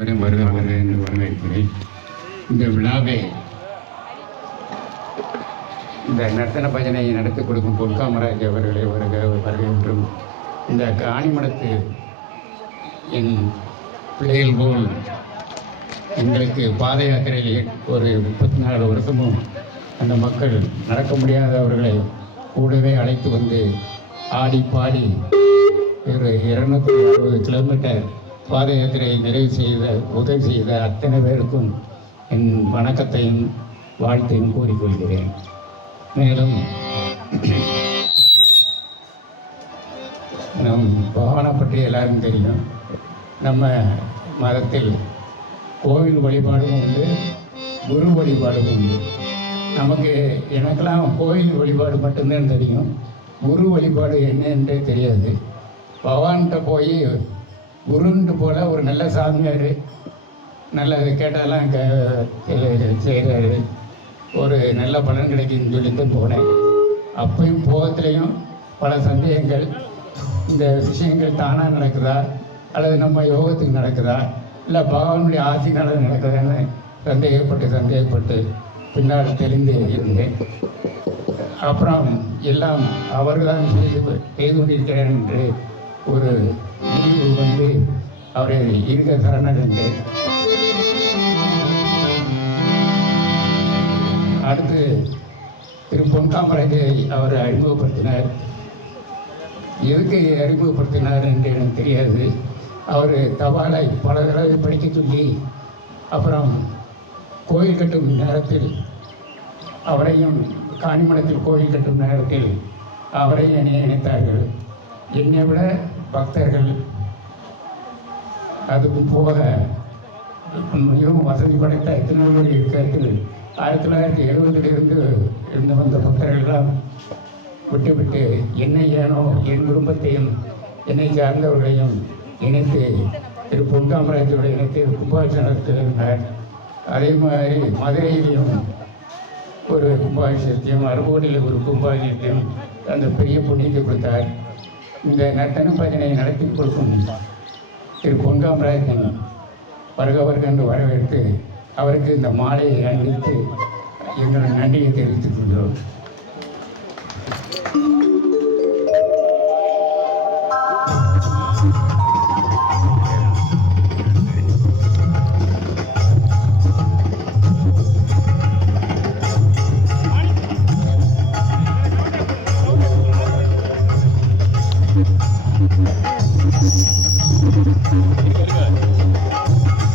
அனைவரும் வருக வருக என்று வரவேற்கிறேன். இந்த விழாவை இந்த நர்த்தன பஜனை நடத்தி கொடுக்கும் பொற்காமராஜ் அவர்களை வருக வருக என்றும் இந்த காணிமடத்து என் பிள்ளைகள் போல் எங்களுக்கு பாத யாத்திரையில் ஒரு முப்பத்தி நாலு வருஷமும் அந்த மக்கள் நடக்க முடியாதவர்களை கூடவே அழைத்து வந்து ஆடி பாடி ஒரு இருநூத்தி அறுபது கிலோமீட்டர் பாத யாத்திரையை நிறைவு செய்த உதவி செய்த அத்தனை பேருக்கும் என் வணக்கத்தையும் வாழ்த்தையும் கூறிக்கொள்கிறேன். மேலும் நம் பாவனை பற்றி எல்லாரும் தெரியும். நம்ம மதத்தில் கோவில் வழிபாடும் உண்டு குரு வழிபாடும் உண்டு. நமக்கு எனக்கெல்லாம் கோவில் வழிபாடு மட்டும்தான் தெரியும். குரு வழிபாடு என்னன்றே தெரியாது. பகவான்கிட்ட போய் குருன்ட்டு போல ஒரு நல்ல சாமியார் நல்ல கேட்டாலாம் க செய்கிறாரு ஒரு நல்ல பலன் கிடைக்குதுன்னு சொல்லிட்டு போனேன். அப்பையும் போகத்துலேயும் பல சந்தேகங்கள். இந்த விஷயங்கள் தானாக நடக்குதா? அல்லது நம்ம யோகத்துக்கு நடக்குதா? இல்லை பகவானுடைய ஆசைனால நடக்குதான்னு சந்தேகப்பட்டு சந்தேகப்பட்டு பின்னால் தெரிந்து இருந்தேன். அப்புறம் எல்லாம் அவர்தான் செய்து செய்து கொண்டிருக்கிறார் என்று ஒரு முடிவு வந்து அவரை இருக்க என்று அடுத்து திரு பொன்காமராஜை அவர் அறிமுகப்படுத்தினார். எதுக்கு அறிமுகப்படுத்தினார் என்று எனக்கு தெரியாது. அவர் தபாலை பல தடவை படிக்க சொல்லி அப்புறம் கோயில் கட்டும் நேரத்தில் அவரையும் காணிமணத்தில் கோயில் கட்டும் நேரத்தில் அவரையும் என்னை இணைத்தார்கள் என்னை விட பக்தர்கள் அதுக்கும் போக மிகவும் வசதி படைத்த திருநெல்வேலி இருக்கிறது ஆயிரத்தி தொள்ளாயிரத்தி எழுபதிலிருந்து இருந்து வந்த பக்தர்கள்லாம் விட்டு விட்டு என்னை ஏனோ என் குடும்பத்தையும் என்னை சார்ந்தவர்களையும் இணைத்து திரு பொன்காமராஜோடு இணைத்து கும்பாபிஷேகம் நடத்தினார் அதே மாதிரி மதுரையிலையும் ஒரு கும்பாபிஷேகத்தையும் அறுபோடியில் ஒரு கும்பாபிஷேகத்தையும் அந்த பெரிய புண்ணியத்தை கொடுத்தார். இந்த நட்டன பஜனை நடத்தி கொடுக்கும் திரு பொன்காமராஜன் வருக வருக என்று வரவேற்று அவருக்கு இந்த மாலையை அணிவித்து எங்களுடைய நன்றியை தெரிவித்துக் கொள்கிறோம். Thank you.